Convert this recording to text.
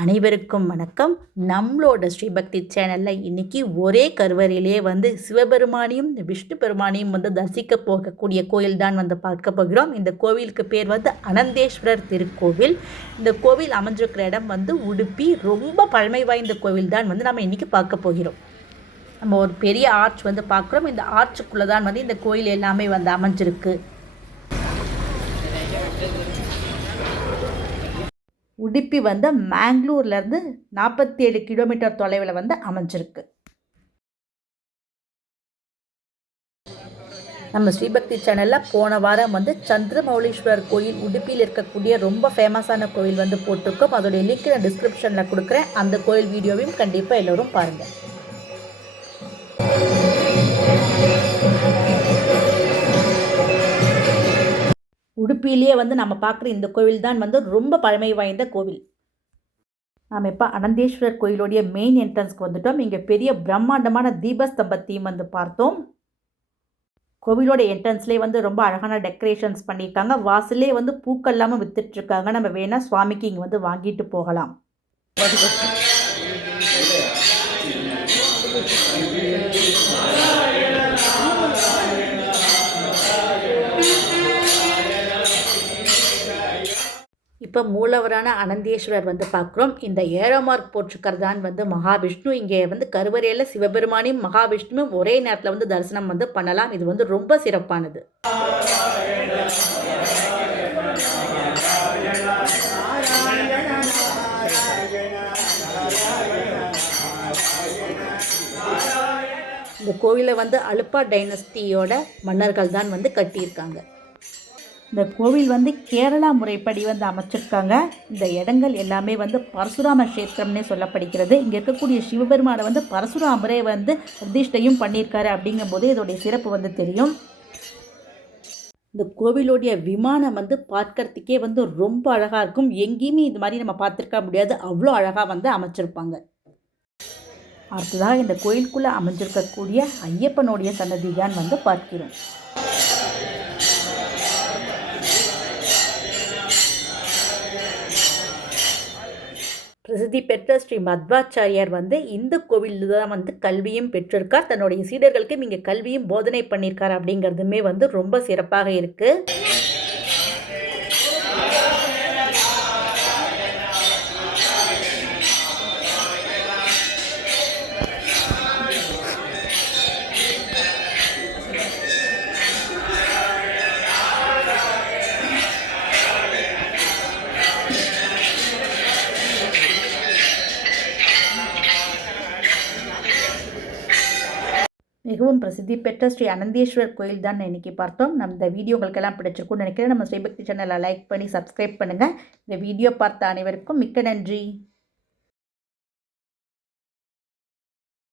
அனைவருக்கும் வணக்கம். நம்மளோட ஸ்ரீபக்தி சேனலில் இன்றைக்கி ஒரே கருவறையிலேயே வந்து சிவபெருமானையும் விஷ்ணு பெருமானையும் வந்து தரிசிக்க போகக்கூடிய கோயில் தான் வந்து பார்க்க போகிறோம். இந்த கோவிலுக்கு பேர் வந்து அனந்தேஸ்வரர் திருக்கோவில். இந்த கோவில் அமைஞ்சிருக்கிற இடம் வந்து உடுப்பி. ரொம்ப பழமை வாய்ந்த கோவில் தான் வந்து நம்ம இன்றைக்கி பார்க்க போகிறோம். நம்ம ஒரு பெரிய ஆர்ச் வந்து பார்க்குறோம். இந்த ஆர்ச்சுக்குள்ளே தான் வந்து இந்த கோயில் எல்லாமே வந்து அமைஞ்சிருக்கு. உடுப்பி வந்து மேங்களூர்லேருந்து 47 கிலோமீட்டர் தொலைவில் வந்து அமைஞ்சிருக்கு. நம்ம ஸ்ரீபக்தி சேனலில் போன வாரம் வந்து சந்திரமௌலீஸ்வரர் கோயில் உடுப்பியில் இருக்கக்கூடிய ரொம்ப ஃபேமஸான கோயில் வந்து போட்டிருக்கோம். அதோடைய லிங்க் நான் டிஸ்கிரிப்ஷனில் கொடுக்குறேன். அந்த கோயில் வீடியோவையும் கண்டிப்பாக எல்லோரும் பாருங்கள். உடுப்பியிலேயே வந்து நம்ம பார்க்குற இந்த கோவில் தான் வந்து ரொம்ப பழமை வாய்ந்த கோவில். நாம் இப்போ அனந்தேஸ்வரர் கோயிலுடைய மெயின் என்ட்ரன்ஸ்க்கு வந்துட்டோம். இங்கே பெரிய பிரம்மாண்டமான தீபஸ்தம்பத்தையும் வந்து பார்த்தோம். கோவிலோட என்ட்ரன்ஸ்லேயே வந்து ரொம்ப அழகான டெக்கரேஷன்ஸ் பண்ணியிருக்காங்க. வாசல்லே வந்து பூக்கள் இல்லாமல் வித்துட்ருக்காங்க. நம்ம வேணால் சுவாமிக்கு இங்கே வந்து வாங்கிட்டு போகலாம். இப்போ மூலவரான அனந்தேஸ்வரர் வந்து பார்க்குறோம். இந்த ஏரோமார்க் போட்டிருக்கிறதான் வந்து மகாவிஷ்ணு. இங்கே வந்து கருவறையில் சிவபெருமானையும் மகாவிஷ்ணுவும் ஒரே நேரத்தில் வந்து தரிசனம் வந்து பண்ணலாம். இது வந்து ரொம்ப சிறப்பானது. இந்த கோவிலை வந்து அலுப்பா டைனஸ்டியோட மன்னர்கள் தான் வந்து கட்டியிருக்காங்க. இந்த கோவில் வந்து கேரளா முறைப்படி வந்து அமைச்சிருக்காங்க. இந்த இடங்கள் எல்லாமே வந்து பரசுராம கஷேத்திரம்னே சொல்லப்படுகிறது. இங்கே இருக்கக்கூடிய சிவபெருமானை வந்து பரசுராமரே வந்து பிரதிஷ்டையும் பண்ணியிருக்காரு. அப்படிங்கும்போது இதோடைய சிறப்பு வந்து தெரியும். இந்த கோவிலுடைய விமானம் வந்து பார்க்கறதுக்கே வந்து ரொம்ப அழகாக இருக்கும். எங்கேயுமே இது மாதிரி நம்ம பார்த்துருக்க முடியாது. அவ்வளோ அழகாக வந்து அமைச்சிருப்பாங்க. அடுத்ததாக இந்த கோயிலுக்குள்ளே அமைஞ்சிருக்கக்கூடிய ஐயப்பனுடைய சன்னதி தான் வந்து பார்க்கிறோம். பிரசித்தி பெற்ற ஸ்ரீ மத்வாச்சாரியார் வந்து இந்த கோவிலில் தான் வந்து கல்வியும் பெற்றிருக்கார். தன்னுடைய சீடர்களுக்கு இங்கே கல்வியும் போதனை பண்ணியிருக்கார். அப்படிங்கிறதுமே வந்து ரொம்ப சிறப்பாக இருக்குது. மிகவும் பிரசித்தி பெற்ற ஸ்ரீ அனந்தேஸ்வரர் கோயில் தான் இன்றைக்கி பார்த்தோம். நம்ம இந்த வீடியோ உங்களுக்கெல்லாம் பிடிச்சிருக்கும்னு நினைக்கிறேன். நம்ம ஸ்ரீபக்தி சேனலை லைக் பண்ணி சப்ஸ்கிரைப் பண்ணுங்கள். இந்த வீடியோ பார்த்த அனைவருக்கும் மிக்க நன்றி.